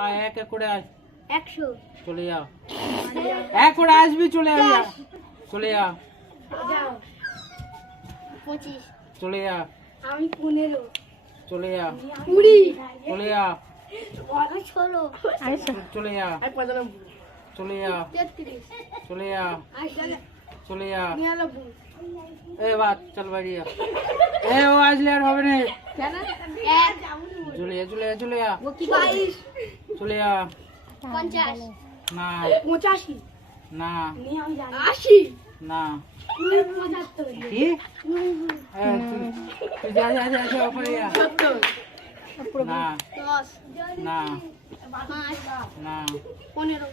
আয় এক এক করে আয় 100 চলে যাও এক করে আসবি চলে যাবি চলে যা যাও 25 চলে যা আমি 15 চলে যা 20 চলে যা 16 চলে যা চলে যা 33 চলে যা চলে যা 99 এ বাদ চল বাড়ি যা এ ও আসলে আর হবে না কেন চলে যা চলে যা চলে যা 22 চলে যা 50 না 85 না 80 না 75 কি এ, তুই যা যা যা যা ওপরে যা 70 না 10 না 5 না 15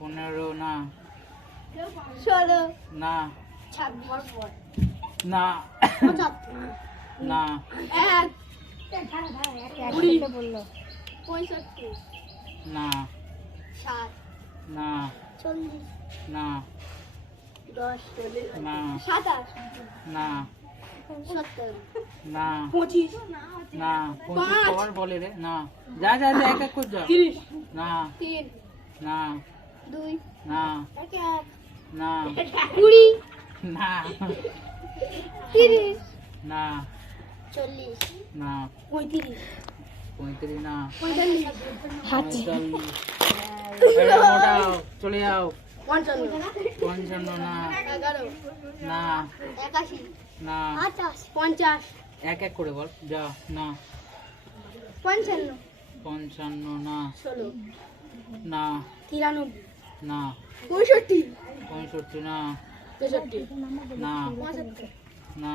15 না 16 না 26 না 75 না 1 20 65 না 60 না 40 না 10 না 27 না 70 না 25 না 25 কবার বলে রে না যা যা যা এক এক করে যা 30 না 3 না 2 না 1 না 20 না 30 না 40 না 35 35 না 45 ওটাও চলে যাও 55 55 না 11 না 81 না 50 এক এক করে বল যা না 55 55 না 16 না 93 না 65 65 না 63 না 75 না 70 না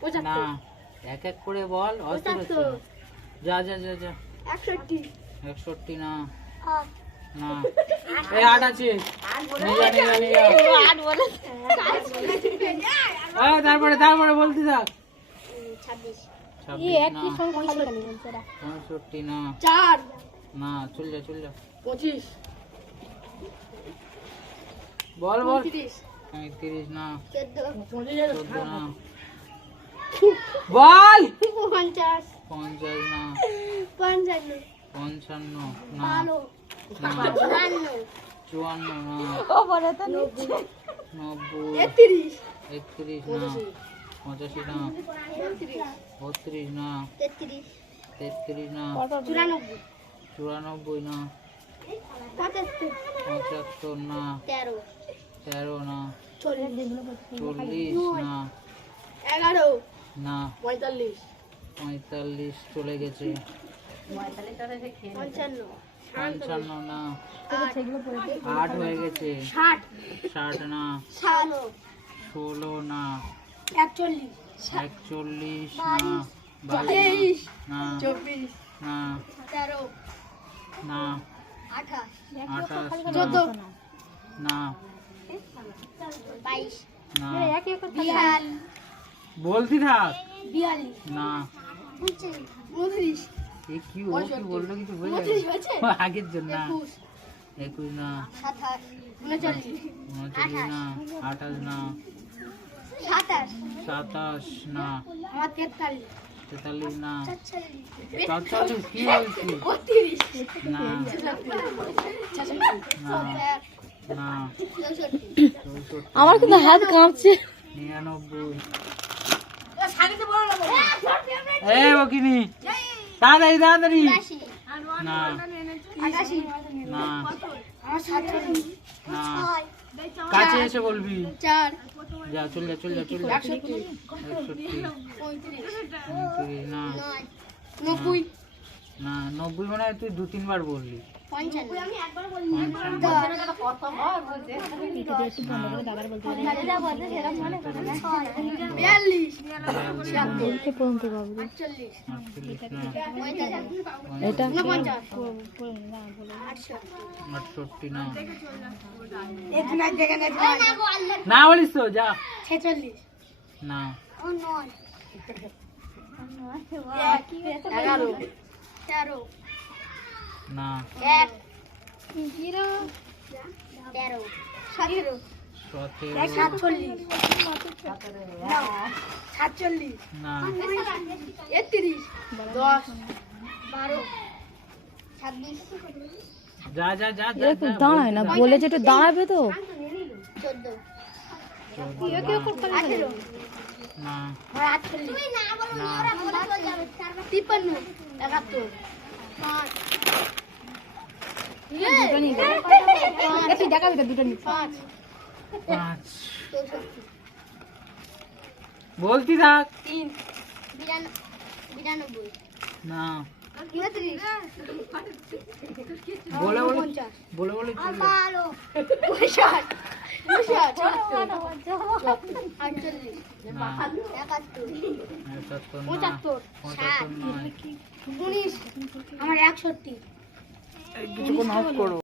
75 এক এক করে বল অস্তে হচ্ছে না। যা যা যা যা 61 61 না 8 না এই 8 আছে নিয়ে যা নিয়ে যা নিয়ে যা 8 বলে তারপরে তারপরে বলতে থাক 26 26 না 65 না 4 না চল যা চল যা 25 বল বল 30 35 না 14 14 না বল 50 50 না 55 55 না 12 54 না ও বলে তো নিচ্ছে 90 31 31 না 85 না 32 না 33 না 94 94 না 75 না 13 না 40 না 11 না 45 45 চলে গেছে 55 55 না 8 হয়ে গেছে 60 60 না 16 না 41 41 না 23 না 24 না 13 না 28 28 না 22 না বিয়াল বলতি থাক 42 না 29 এ কি ও কি বললো কিছু বোঝা 29 হয়েছে আগের জন্য না 21 না 27 39 না 28 না 27 না আমার 43 43 না 46 44 কি বলছি 32 না না না 64 আমার কিন্তু হাত কাঁপছে 99 এ বকিনি তাড়াতাড়ি তাড়াতাড়ি না না না কাছে এসে বলবি 4 যা চল যা চল যা চল যা 61 35 না 90 না 90 মানে তুই 2-3 বার বললি 55 আমি একবার বলি 55 কত বার বলতে দাদার বলতে দাদা বলতে সেরকম মনে করে না 42 বলতে পড়তে পারবো 48 এটা 68 না এখানে দেখেন না বলিস তো যা 46 না ও নয় 11 13 না 1 0 13 17 17 47 না 31 10 12 26 যা যা যা যা একটু দাঁড়ায় না, বলে যে একটু দাঁড়াবে তো। 14 না 18 তুমি না বলো না ওরা বলে চলে যাবে 53 71 5 দুটো নিয়ে তুই দেখাবি তো দুটো নিয়ে 5 5 64 বলতি থাক 3 92 না 29 বলে বলে 50 বলে বলে চলে যা। ভালো 60 68 না 71 75 না 75 75 নয় 19 আমার 61 কিছুক্ষণ অফ করো।